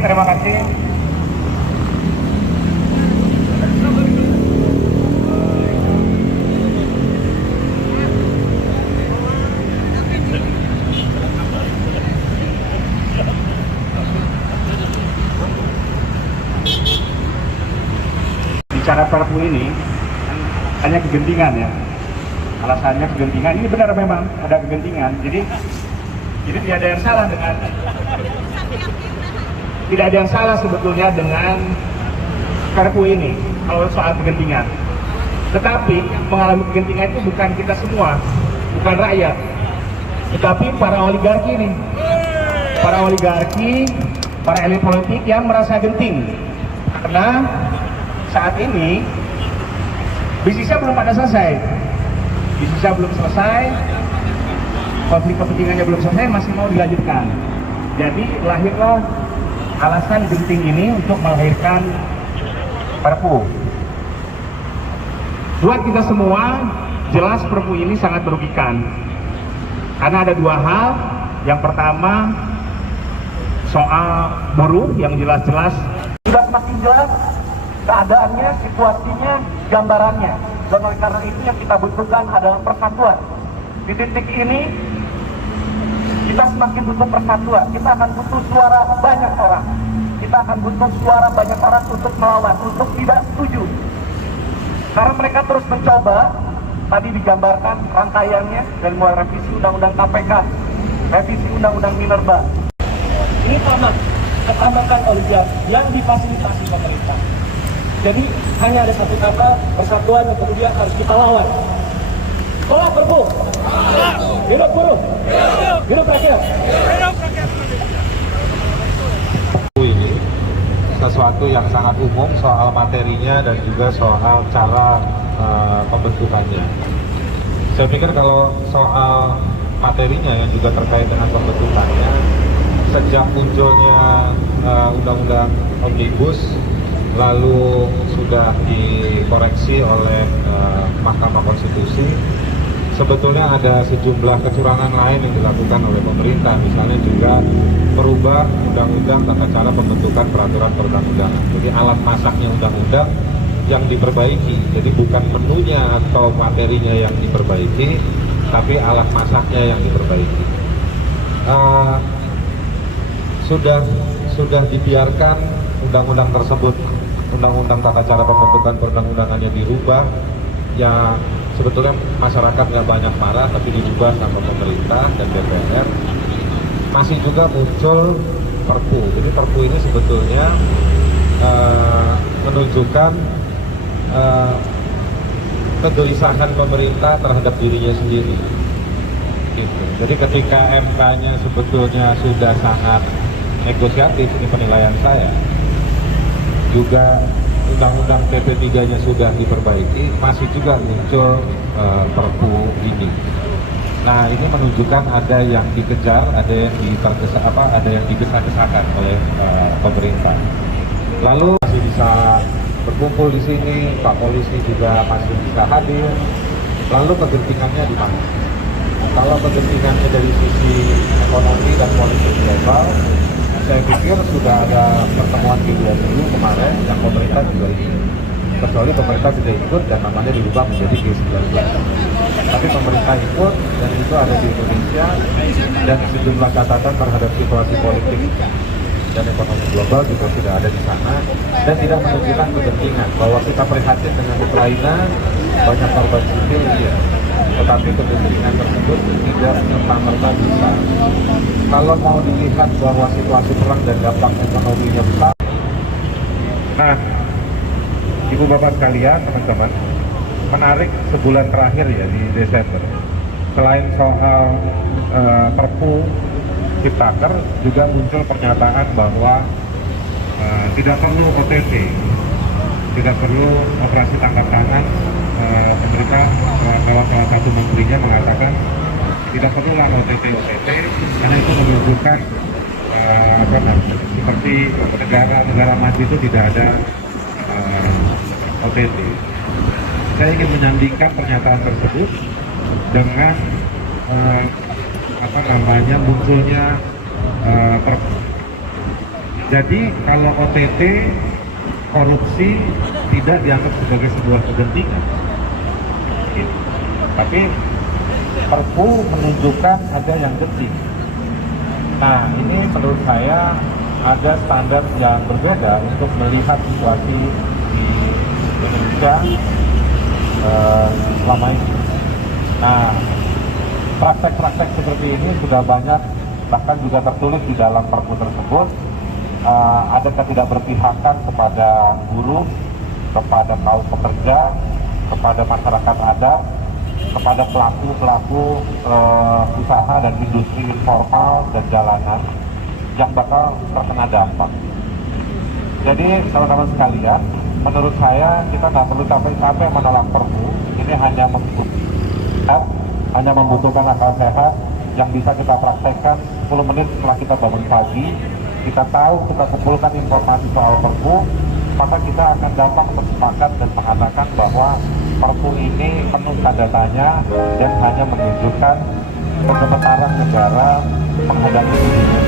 terima kasih. Bicara Perpu ini hanya kegentingan ya, alasannya kegentingan. Ini benar memang ada kegentingan. Jadi tidak ada yang salah dengan sebetulnya dengan Perpu ini kalau soal kegentingan. Tetapi mengalami kegentingan itu bukan kita semua, bukan rakyat, tetapi para oligarki ini, para elit politik yang merasa genting karena saat ini bisnisnya belum pada selesai, konflik kepentingannya belum selesai, masih mau dilanjutkan. Jadi lahirlah alasan genting ini untuk melahirkan Perpu. Buat kita semua, jelas Perpu ini sangat merugikan. Karena ada dua hal. Yang pertama, soal buruh yang jelas-jelas sudah semakin jelas keadaannya, situasinya, gambarannya. Dan oleh karena itu yang kita butuhkan adalah persatuan. Di titik ini kita semakin butuh persatuan. Kita akan butuh suara banyak orang. Kita akan butuh suara banyak orang untuk melawan, untuk tidak setuju. Karena mereka terus mencoba, tadi digambarkan rangkaiannya dari mulai revisi Undang-Undang KPK, revisi Undang-Undang Minerba. Ini tambahkan oligarki yang difasilitasi pemerintah. Jadi hanya ada satu kata, persatuan, yang kemudian harus kita lawan. Tolak Perpu. Hidup buruh. Hidup rakyat. Ini sesuatu yang sangat umum soal materinya dan juga soal cara pembentukannya. Saya pikir kalau soal materinya yang juga terkait dengan pembentukannya, sejak munculnya Undang-Undang Omnibus lalu sudah dikoreksi oleh Mahkamah Konstitusi, sebetulnya ada sejumlah kecurangan lain yang dilakukan oleh pemerintah, misalnya juga merubah undang-undang tata cara pembentukan peraturan perundang-undangan. Jadi alat masaknya undang-undang yang diperbaiki, jadi bukan menunya atau materinya yang diperbaiki, tapi alat masaknya yang diperbaiki. Sudah dibiarkan undang-undang tersebut, undang-undang tata cara pembentukan perundang-undangannya dirubah, ya sebetulnya masyarakat nggak banyak marah, tapi dirubah sama pemerintah dan DPR. Masih juga muncul Perpu. Jadi Perpu ini sebetulnya menunjukkan kegelisahan pemerintah terhadap dirinya sendiri. Gitu. Jadi ketika MK-nya sebetulnya sudah sangat negosiatif, ini penilaian saya, juga Undang-Undang TP3-nya sudah diperbaiki, masih juga muncul Perpu ini. Nah, ini menunjukkan ada yang dikejar, ada yang digesa-gesakan oleh pemerintah. Lalu masih bisa berkumpul di sini, Pak Polisi juga masih bisa hadir. Lalu kegentingannya di mana? Kalau kegentingannya dari sisi ekonomi dan politik global, saya pikir sudah ada pertemuan G20 kemarin yang pemerintah juga ikut. Kecuali pemerintah tidak ikut dan namanya dirubah menjadi G19. Tapi pemerintah ikut dan itu ada di Indonesia, dan sejumlah catatan terhadap situasi politik dan ekonomi global juga sudah ada di sana, dan tidak menunjukkan kegentingan bahwa kita prihatin dengan Ukraina, banyak korban sipil, iya. Tetapi kegentingan tersebut tidak serta-merta bisa. Kalau mau dilihat bahwa situasi perang dan dampak ekonominya besar. Nah, Ibu Bapak sekalian, teman-teman, menarik sebulan terakhir ya di Desember. Selain soal Perpu Ciptaker, juga muncul pernyataan bahwa tidak perlu OTT, tidak perlu operasi tangkap tangan. Pemerintah, salah satu menterinya mengatakan tidak perlulah OTT karena itu menunjukkan seperti negara maju itu tidak ada OTT. Saya ingin menyandingkan pernyataan tersebut dengan munculnya Perpu. Jadi kalau OTT korupsi tidak dianggap sebagai sebuah kegentingan. Gitu. Tapi Perpu menunjukkan ada yang genting. Nah, ini menurut saya ada standar yang berbeda untuk melihat situasi di Indonesia selama ini. Nah, praktek-praktek seperti ini sudah banyak, bahkan juga tertulis di dalam Perpu tersebut. Ada ketidakberpihakan kepada buruh, kepada kaum pekerja, kepada masyarakat adat, kepada pelaku-pelaku usaha dan industri informal dan jalanan yang bakal terkena dampak. Jadi teman-teman sekalian, menurut saya kita nggak perlu capek-capek menolak Perpu. Ini hanya membutuhkan akal sehat yang bisa kita praktekkan 10 menit setelah kita bangun pagi. Kita tahu, kita kumpulkan informasi soal Perpu, maka kita akan gampang bersepakat dan mengatakan bahwa Perpu ini penuh tanda tanya dan hanya menunjukkan kegemetaran negara menghadapi dunia.